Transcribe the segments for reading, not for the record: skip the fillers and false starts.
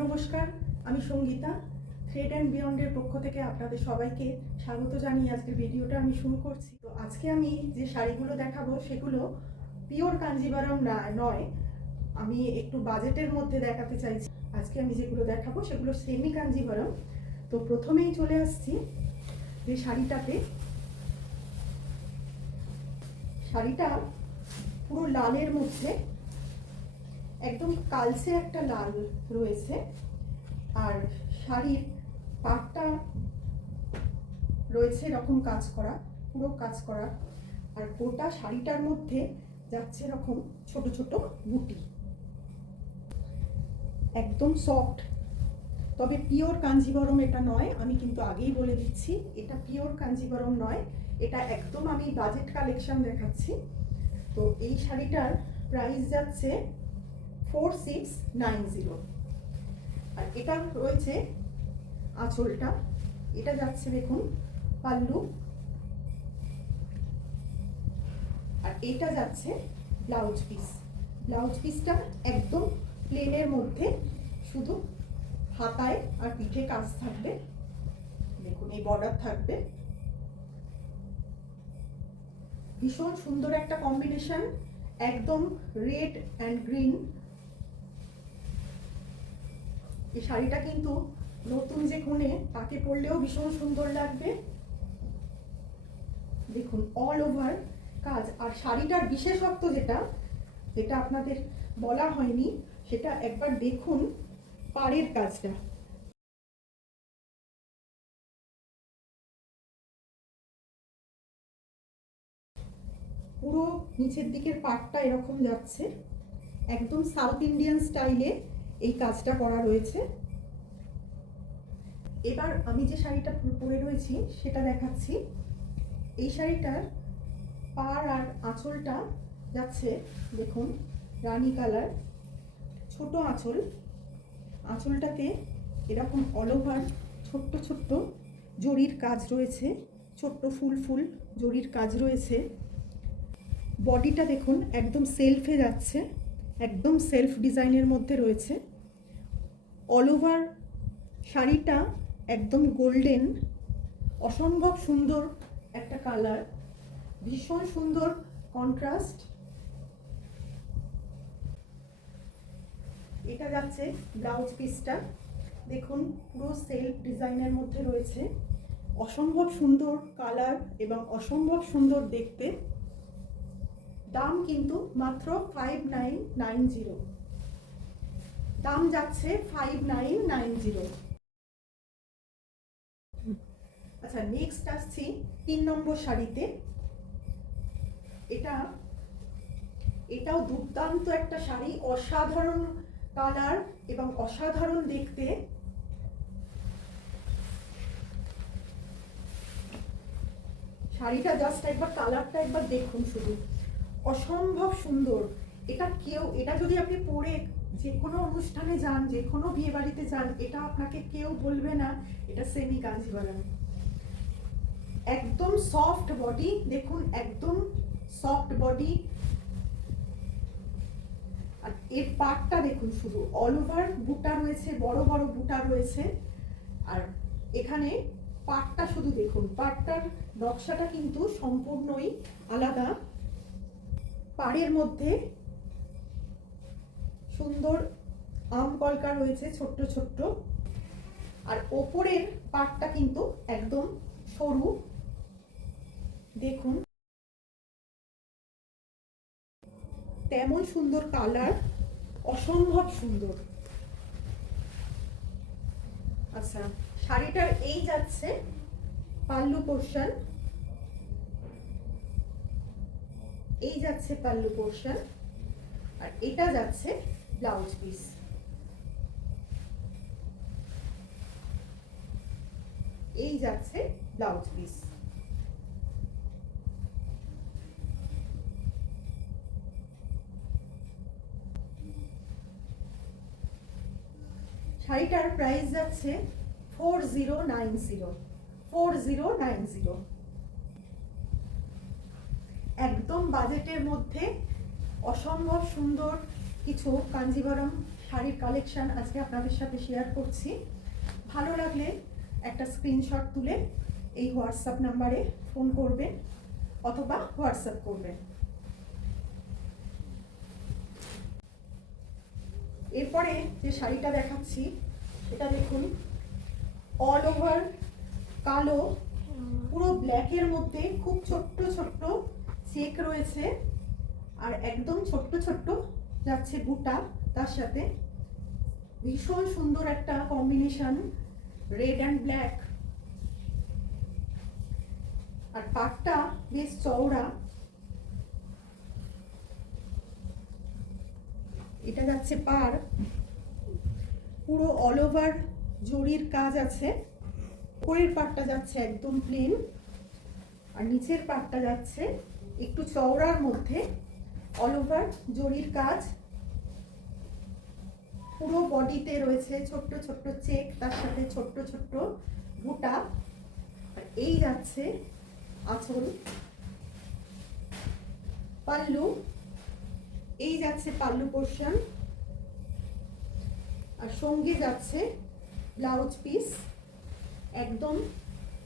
নমস্কার, আমি Sangeeta. Thread and বিয়ন্ডের পক্ষ থেকে আপনাদের সবাইকে স্বাগত জানিয়ে আজকের ভিডিওটা আমি শুরু করছি। তো আজকে আমি যে শাড়িগুলো দেখাবো সেগুলো পিওর কাঞ্জিভারম নয়, আমি একটু বাজেটের মধ্যে দেখাতে চাইছি। আজকে আমি যেগুলো দেখাবো সেগুলো সেমি কাঞ্জিভারম। তো প্রথমেই চলে আসছি যে শাড়িটাতে। শাড়িটা পুরো লালের মধ্যে, একদম কালচে একটা লাল রয়েছে, আর শাড়ির পাটটা রয়েছে এরকম কাজ করা, পুরো কাজ করা, আর গোটা শাড়িটার মধ্যে যাচ্ছে এরকম ছোট ছোট বুটি। একদম সফট, তবে পিওর কাঞ্জিভরম এটা নয়, আমি কিন্তু আগেই বলে দিচ্ছি এটা পিওর কাঞ্জিভরম নয়, এটা একদম আমি বাজেট কালেকশন দেখাচ্ছি। তো এই শাড়িটার প্রাইস যাচ্ছে 4690। আর এটা রয়েছে আঁচলটা, এটা যাচ্ছে দেখুন পাল্লু, আর এটা যাচ্ছে ব্লাউজ পিস। ব্লাউজ পিসটা একদম প্লেনের মধ্যে, শুধু হাতায় আর পিঠে কাজ থাকবে, দেখুন এই বর্ডার থাকবে। ভীষণ সুন্দর একটা কম্বিনেশন, একদম রেড অ্যান্ড গ্রিন। এই শাড়িটা কিন্তু নতুন যে কোণে তাকে পরলেও ভীষণ সুন্দর লাগবে। দেখুন অল ওভার কাজ, আর শাড়িটার বিশেষত্ব যেটা যেটা আপনাদের বলা হয়নি সেটা একবার দেখুন, পাড়ের কাজটা। পুরো নিচের দিকের পাটটা এরকম যাচ্ছে, একদম সাউথ ইন্ডিয়ান স্টাইলে এই কাজটা করা রয়েছে। এবার আমি যে শাড়িটা পরে রয়েছি সেটা দেখাচ্ছি। এই শাড়িটার পাড় আর আঁচলটা যাচ্ছে দেখুন রানী কালার, ছোট আঁচল। আঁচলটাতে এরকম অল ওভার ছোট্ট ছোট্ট জরির কাজ রয়েছে, ছোট্ট ফুল ফুল জরির কাজ রয়েছে। বডিটা দেখুন একদম সেলফে যাচ্ছে, একদম সেলফ ডিজাইনের মধ্যে রয়েছে। অল ওভার শাড়িটা একদম গোল্ডেন, অসম্ভব সুন্দর একটা কালার, ভীষণ সুন্দর কন্ট্রাস্ট। এটা যাচ্ছে ব্লাউজ পিসটা, দেখুন পুরো সেলফ ডিজাইনের মধ্যে রয়েছে, অসম্ভব সুন্দর কালার এবং অসম্ভব সুন্দর দেখতে। দাম কিন্তু মাত্র 5990, দাম যাচ্ছে 5990। আচ্ছা, নেক্সট আসছি 3 নম্বর শাড়িতে। এটাও দুর্দান্ত একটা শাড়ি, অসাধারণ কালার এবং অসাধারণ দেখতে। শাড়িটা জাস্ট একবার কালারটা একবার দেখুন, শুধু অসম্ভব সুন্দর। এটা যদি আপনি পরে যে কোনো অনুষ্ঠানে যান, যে কোনো বিয়ে বাড়িতে যান, এটা আপনাকে কেউ বলবে না এটা সেমি কাঞ্জিভারম। একদম সফট বডি, দেখুন একদম সফট বডি, আর এর পাটটা দেখুন শুধু অল ওভার বুটা রয়েছে, বড় বড় বুটা রয়েছে। আর এখানে পাটটা শুধু দেখুন, পাটটার নকশাটা কিন্তু সম্পূর্ণই আলাদা। পাড়ের মধ্যে সুন্দর আম কলকা রয়েছে ছোট্ট ছোট্ট, আর ওপরের পাটটা কিন্তু একদম সরু, দেখুন তেমন সুন্দর কালার, অসম্ভব সুন্দর। আচ্ছা, শাড়িটার এই যাচ্ছে পাল্লু পোর্শন, এই যাচ্ছে পাল্লু পোর্শন, আর এটা যাচ্ছে ব্লাউজ পিস। এই যাচ্ছে ব্লাউজ পিস। শাড়িটার প্রাইস যাচ্ছে 4090। একদম বাজেটের মধ্যে অসম্ভব সুন্দর কিছু কাঞ্জিভারম শাড়ির কালেকশন আজকে আপনাদের সাথে শেয়ার করছি। ভালো লাগলে একটা স্ক্রিনশট তুলে এই হোয়াটসঅ্যাপ নাম্বারে ফোন করবেন অথবা হোয়াটসঅ্যাপ করবেন। এরপরে যে শাড়িটা দেখাচ্ছি সেটা দেখুন, অল ওভার কালো, পুরো ব্ল্যাকের মধ্যে খুব ছোট্ট ছোট্ট চেক রয়েছে আর একদম ছোট্ট ছোট্ট যাচ্ছে বুটা, তার সাথে ভীষণ সুন্দর একটা কম্বিনেশন রেড অ্যান্ড ব্ল্যাক। আর পাটটা বেশ চওড়া, এটা যাচ্ছে পার, পুরো অল ওভার জরির কাজ আছে। উপরের পাটটা যাচ্ছে একদম প্লেন আর নিচের পাটটা যাচ্ছে একটু চওড়ার মধ্যে অল ওভার জরির কাজ। পুরো বডিতে রয়েছে ছোট্ট ছোট্ট চেক, তার সাথে ছোট্ট ছোট্ট বুটা। আর এই যাচ্ছে আঁচল, পাল্লু, এই যাচ্ছে পাল্লু পোর্শন আর সঙ্গে যাচ্ছে ব্লাউজ পিস একদম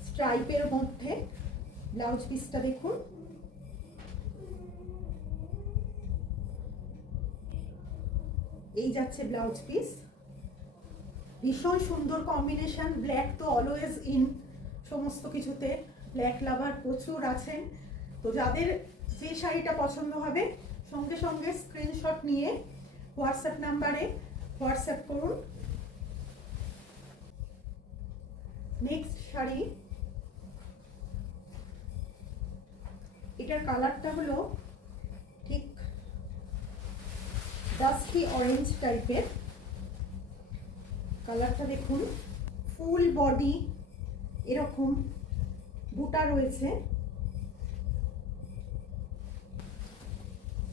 স্ট্রাইপের মধ্যে। ব্লাউজ পিসটা দেখুন, এই যাচ্ছে ব্লাউজ পিস। ভীষণ সুন্দর কম্বিনেশন, ব্ল্যাক তো অলওয়েজ ইন সমস্ত কিছুতে, ব্ল্যাক লাভার প্রচুর আছেন। তো যাদের যে শাড়িটা পছন্দ হবে সঙ্গে সঙ্গে স্ক্রিনশট নিয়ে হোয়াটসঅ্যাপ নাম্বারে হোয়াটসঅ্যাপ করুন। নেক্সট শাড়ি, এটার কালারটা হলো ঠিক ডাস্টি অরেঞ্জ টাইপের কালারটা। দেখুন ফুল বডি এরকম বুটা রয়েছে,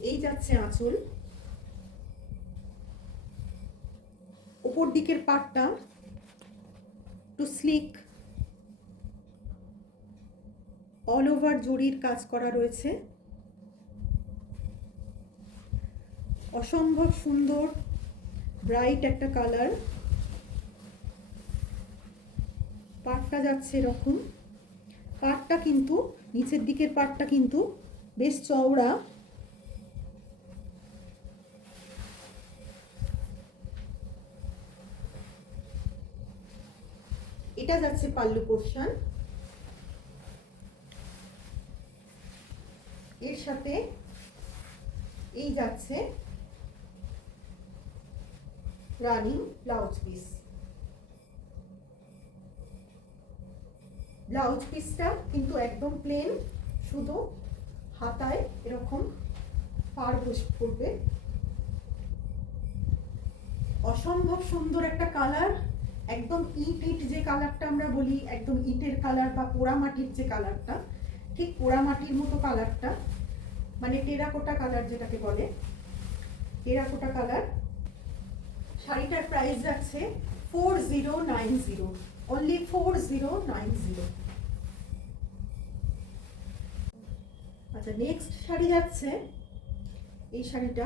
এই যাচ্ছে আঁচল। উপর দিকের পাটটা একটু স্লিক, অল ওভার জরির কাজ করা রয়েছে। অসম্ভব সুন্দর ব্রাইট একটা কালার। পাটটা যাচ্ছে এরকম, পাটটা কিন্তু নিচের দিকের পাটটা কিন্তু বেশ চওড়া। এটা যাচ্ছে পাল্লু পোর্শন, এর সাথে এই যাচ্ছে রানিং ব্লাউজ পিস। ব্লাউজ পিসটা কিন্তু একদম প্লেন, শুধু হাতায় এরকম পার বসে পড়বে। অসম্ভব সুন্দর একটা কালার, একদম ইট ইট যে কালারটা আমরা বলি, একদম ইটের কালার বা পোড়ামাটির যে কালারটা, ঠিক পোড়ামাটির মতো কালারটা, মানে টেরাকোটা কালার যেটাকে বলে, টেরাকোটা কালার। শাড়িটার প্রাইস যাচ্ছে 4090, অনলি 4090। আচ্ছা, নেক্সট শাড়ি যাচ্ছে এই শাড়িটা,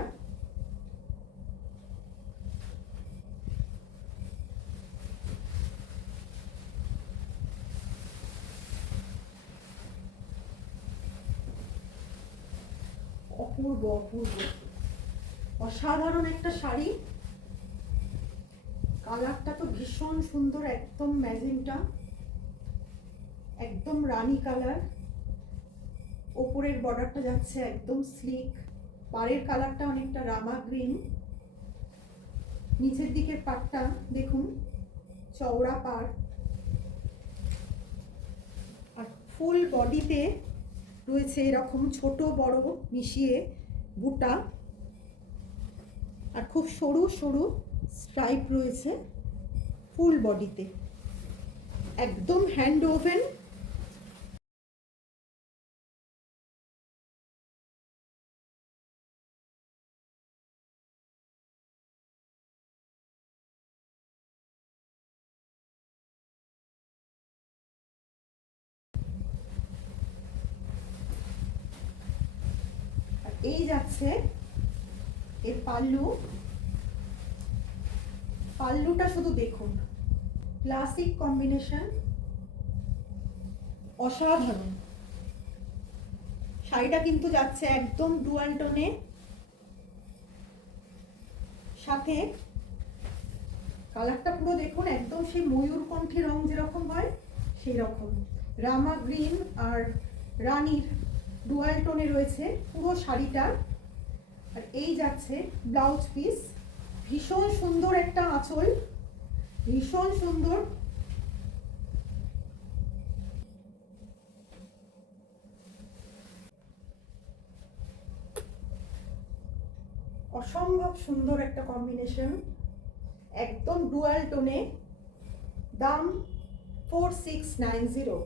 অপূর্ব অপূর্ব অসাধারণ একটা শাড়ি। কালারটা তো ভীষণ সুন্দর, একদম ম্যাজেন্টা, একদম রানী কালার। ওপরের বর্ডারটা যাচ্ছে একদম স্লিক, পাড়ের কালারটা অনেকটা রামা গ্রিন। নিচের দিকের পাড়টা দেখুন চওড়া পাড়, আর ফুল বডিতে রয়েছে এরকম ছোট বড় মিশিয়ে বুটা, আর খুব সরু সরু স্ট্রাইপ রয়েছে ফুল বডিতে, একদম হ্যান্ড ওভেন। এই যাচ্ছে এর পাল্লু, পাল্লুটা শুধু দেখুন, ক্লাসিক কম্বিনেশন, অসাধারণ। শাড়িটা কিন্তু যাচ্ছে একদম ডুয়াল টোনে, সাথে কালারটা পুরো দেখুন একদম সেই ময়ূরকণ্ঠী রং যেরকম হয় সেই রকম। রামা গ্রিন আর রানীর ডুয়াল টোনে রয়েছে পুরো শাড়িটা। আর এই যাচ্ছে ব্লাউজ পিস, ভীষণ সুন্দর একটা আঁচল, ভীষণ সুন্দর। অসম্ভব সুন্দর একটা কম্বিনেশন, একদম ডুয়াল টোনে। দাম 4690।